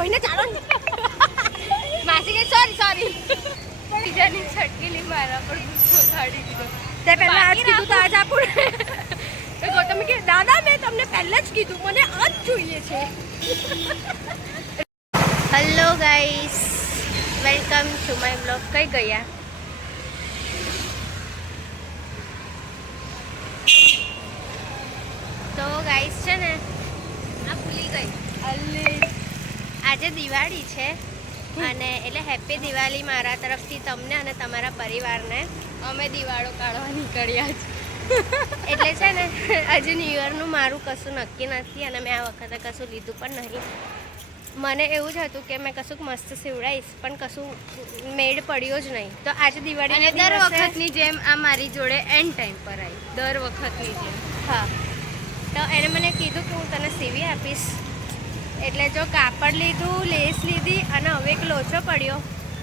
જોઈને ચાલો ને. માસી કે સોરી બીજાની છટકેલી મારા પર ગુસ્સો કાઢી દીધો. તે પહેલા આજ કીધું તો આજ આપું. ગૌતમ કે દાદા મેં તમને પહેલા જ કીધું મને આજ જોઈએ છે. Hello guys, welcome to my blog. કઈ ગયા? તો ગાઈસ છે ને, આ ભૂલી ગઈ. આજે દિવાળી છે અને એટલે હેપી દિવાળી મારા તરફથી તમને અને તમારા પરિવારને. અમે દિવાળો કાઢવા નીકળ્યા છે. એટલે છે ને, આજે ન્યૂ યરનું મારું કશું નક્કી નથી અને મેં આ વખતે કશું લીધું પણ નહીં. મને એવું જ હતું કે મેં કશુંક મસ્ત સીવડાવીશ પણ કશું મેળ પડ્યો જ નહીં. તો આજે દિવાળી અને દર વખતની જેમ આ મારી જોડે એન્ડ ટાઈમ પર આવી, દર વખતની જેમ. હા, તો એણે મને કીધું કે હું તને સીવી આપીશ. એટલે જો કાપડ લીધું, લેસ લીધી અને હવે એક લોચો પડ્યો.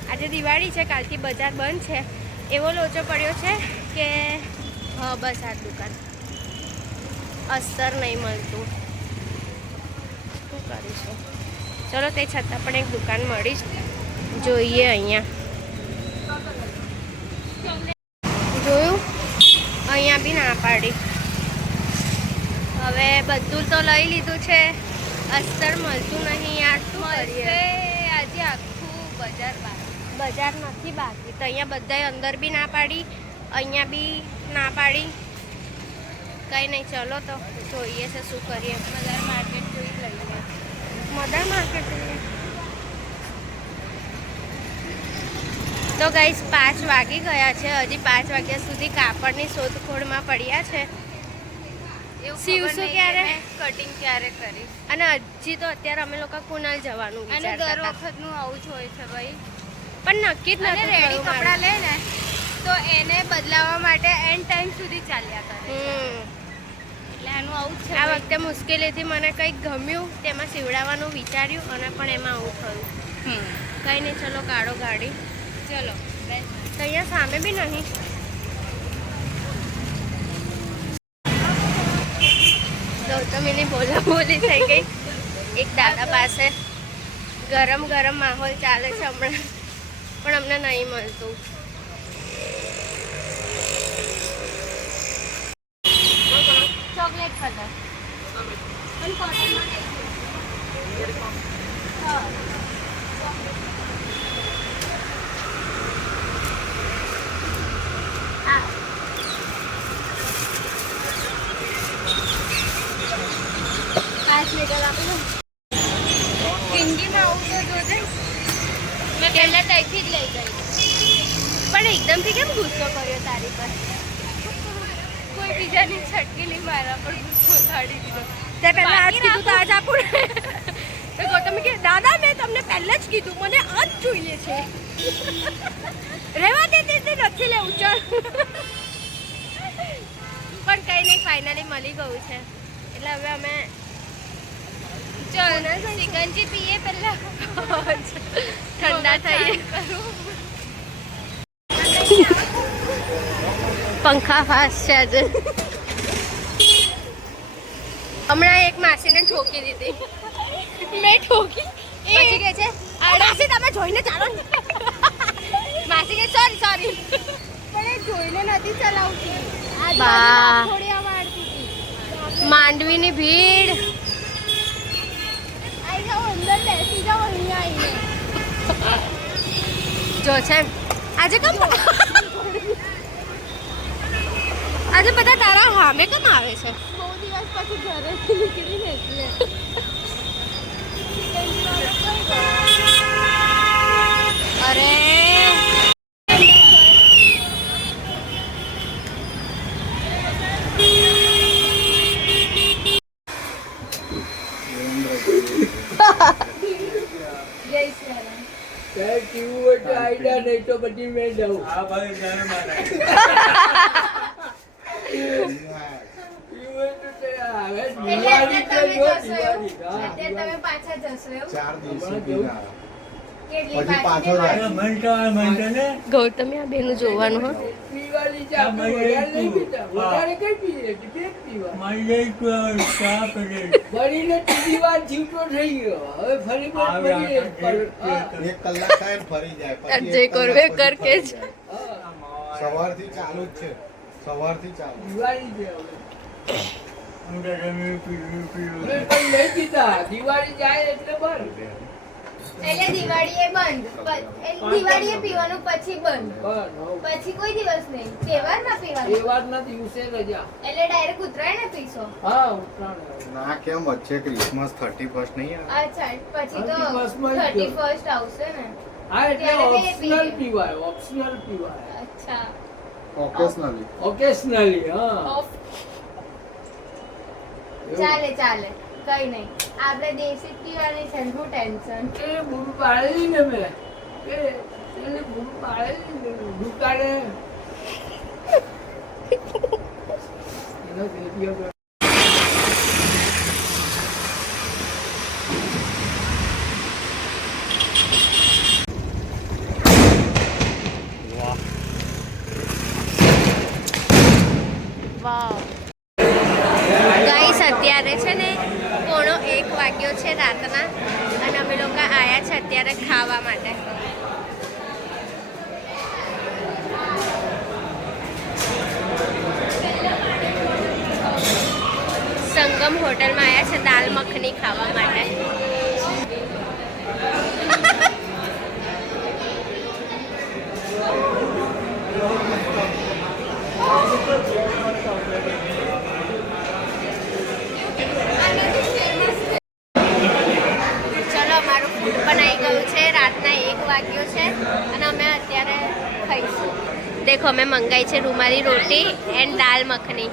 આજે દિવાળી છે, કાલથી બજાર બંધ છે. એવો લોચો પડ્યો છે કે હા બસ આ દુકાન અસ્તર નહીં મળતું. શું કરીશું? ચલો તે છતાં પણ એક દુકાન મળી જ જોઈએ. અહીંયા જોયું, અહીંયા બી ના પાડી. હવે બધું તો લઈ લીધું છે, અસ્તર મળતું નહીં યાર. શું કરીએ? આજે આખું બજાર નથી બાકી. તો અહીંયા બધાએ અંદર બી ના પાડી, અહીંયા બી ના પાડી. કંઈ નહીં, ચલો તો જોઈએ છે શું કરીએ. મદર માર્કેટ જોઈ લઈએ. મદર માર્કેટ જોઈએ. તો ગાઈસ 5 વાગી ગયા છે. હજી 5 વાગ્યા સુધી કાપડની શોધખોળમાં પડ્યા છે. સીવશું ક્યારે, કટિંગ ક્યારે કરીશ. અને હજી તો અત્યારે અમે લોકો કુનાલ જવાનું વિચારતા હતા. અને દર વખતનું આવું જ હોય છે ભાઈ. પણ નક્કી જ નથી. રેડી કપડાં લે ને તો એને બદલાવવા માટે એન્ડ ટાઈમ સુધી ચાલ્યા કરે. એટલે આનું આવું જ છે. આ વખતે મુશ્કેલીથી મને કંઈક ગમ્યું, તેમાં સીવડાવવાનું વિચાર્યું અને પણ એમાં આવું થયું. કંઈ નહીં, ચલો કાઢો ગાડી. ચલો તો અહીંયા સામે બી નહીં. ગૌતમીની બોલાબોલી થઈ ગઈ એક દાદા પાસે. ગરમ ગરમ માહોલ ચાલે છે હમણાં, પણ અમને નહીં મળતું. ચોકલેટ કલર કિંગીમાં આવું તો જોજે. મેં પહેલા ત્યાંથી જ લઈ ગઈ, પણ એકદમથી કેમ ગુસ્સો કર્યો તારી પર? કોઈ બીજાની છટકેલી મારા પર ગુસ્સો કાઢી દીધો. તે પહેલા આજ કીધું તો આજ આપું. તો ગૌતમ કે દાદા મેં તમને પહેલા જ કીધું મને આજ જોઈએ છે. રહેવા દે, તે નથી લેવું. ચાલ પણ કંઈ નહીં, ફાઇનલી મળી ગયું છે. એટલે હવે અમે સિકંજી પીએ પહેલા, ઠંડા થઈએ. પંખા ફાસ છે આજે. હમણાં એક માસીને ઠોકી દીધી. મેં ઠોકી, પછી કે છે માસી તમે જોઈને ચાલો ને. માસી કે સોરી પણ એ જોઈને નથી ચલાવતી. માંડવીની ભીડ. અંદર બેસી જાઓ અહીંયા આવીને. જો છે આજે કેમ આજે બધા તારા સામે કેમ આવે છે? બહુ દિવસ પછી ઘરેથી નીકળીને એટલે. અરે આઈડિયા નહીં તો પછી મેં જાઉં. હા ભાઈ કેટલી પછી પાછો જાય. ગૌતમી આ બેનું જોવાનું હો. દિવાળી ચા આપણે વધારે નહીં પીતા. વધારે કઈ પીએ? બે જ પીવા. બળીને ત્રીજી વાર જીવતો થઈ ગયો. હવે ફરી બળીને હા. 1 કલાક થાય ને ફરી જાય. પછી જે 1 કલાક કરવે પછી કર કે ફરી જ. જાય. સવારથી ચાલુ જ છે. સવારથી ચાલુ. દિવાળી છે હવે. હવે પણ નહીં પીતા. દિવાળી જાય એટલે બંધ. એટલે દિવાળીએ બંધ. દિવાળીએ પીવાનું પછી બંધ. બંધ. પછી કોઈ દિવસ નહીં. તહેવારમાં પીવાનું. તહેવારના દિવસે રજા. એટલે ડાયરેક્ટ ઉતરાયણ પીશો. હા ઉત્તરાયણ. ના કેમ વચ્ચે ક્રિસમસ 31st નહીં આવે? અચ્છા પછી તો 31st માં જ 31st આવશે ને. હા એટલે ત્યારે બે ઓપ્શનલ પીએ. પીવાય. ઓપ્શનલ પીવાય. અચ્છા. ઓકેશનલી. ઓકેશનલી હા. ઓફ. એવું. ચાલે ચાલે. કઈ નહીં. આપણે દેશી જ પીવાની છે ને શું ટેન્શન. એ બૂમ પાડેલી ને મેં એને બૂમ પાડેલી ને દુકાને એનો રેડિયો પર. વાવ ગાઈસ અત્યારે છે ને 1:45 વાગ્યો છે રાતના અને અમે લોકો આયા છે અત્યારે ખાવા માટે. સંગમ હોટલમાં આયા છે દાલ મખની ખાવા માટે. ચલો અમારું ફૂડ પણ આવી ગયું છે. રાતના 1 વાગ્યો છે અને અમે અત્યારે ખાઈશું. દેખો અમે મંગાઈ છે રૂમાલી રોટી એન્ડ દાલ મખની.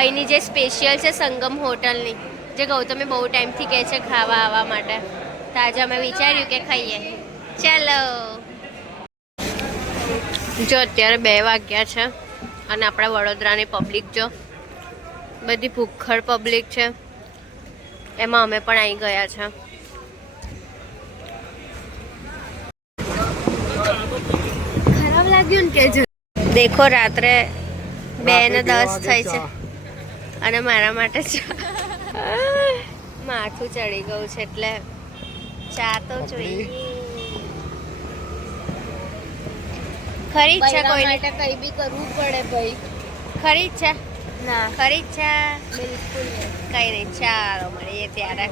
અહીંની જે સ્પેશિયલ છે સંગમ હોટલની, જે ગૌતમે બહુ ટાઈમથી કહે છે ખાવા આવવા માટે, તો આજે અમે વિચાર્યું કે ખાઈએ. ચાલો જો અત્યારે 2 વાગ્યા છે અને આપણા વડોદરાની પબ્લિક જો બધી ભૂખડ પબ્લિક છે, એમાં અમે પણ આવી ગયા છે. ખરાબ લાગ્યું ને કે દેખો રાત્રે 2:10 થઈ છે અને મારા માટે માથું ચડી ગયું છે એટલે ચા તો જોઈએ. ખરી ઈચ્છા કોઈ માટે કઈ બી કરવું પડે ભાઈ. ખરી ઈચ્છા ના ખરી ઈચ્છા બિલકુલ કઈ નહીં. ચાલો મળીએ ત્યારે.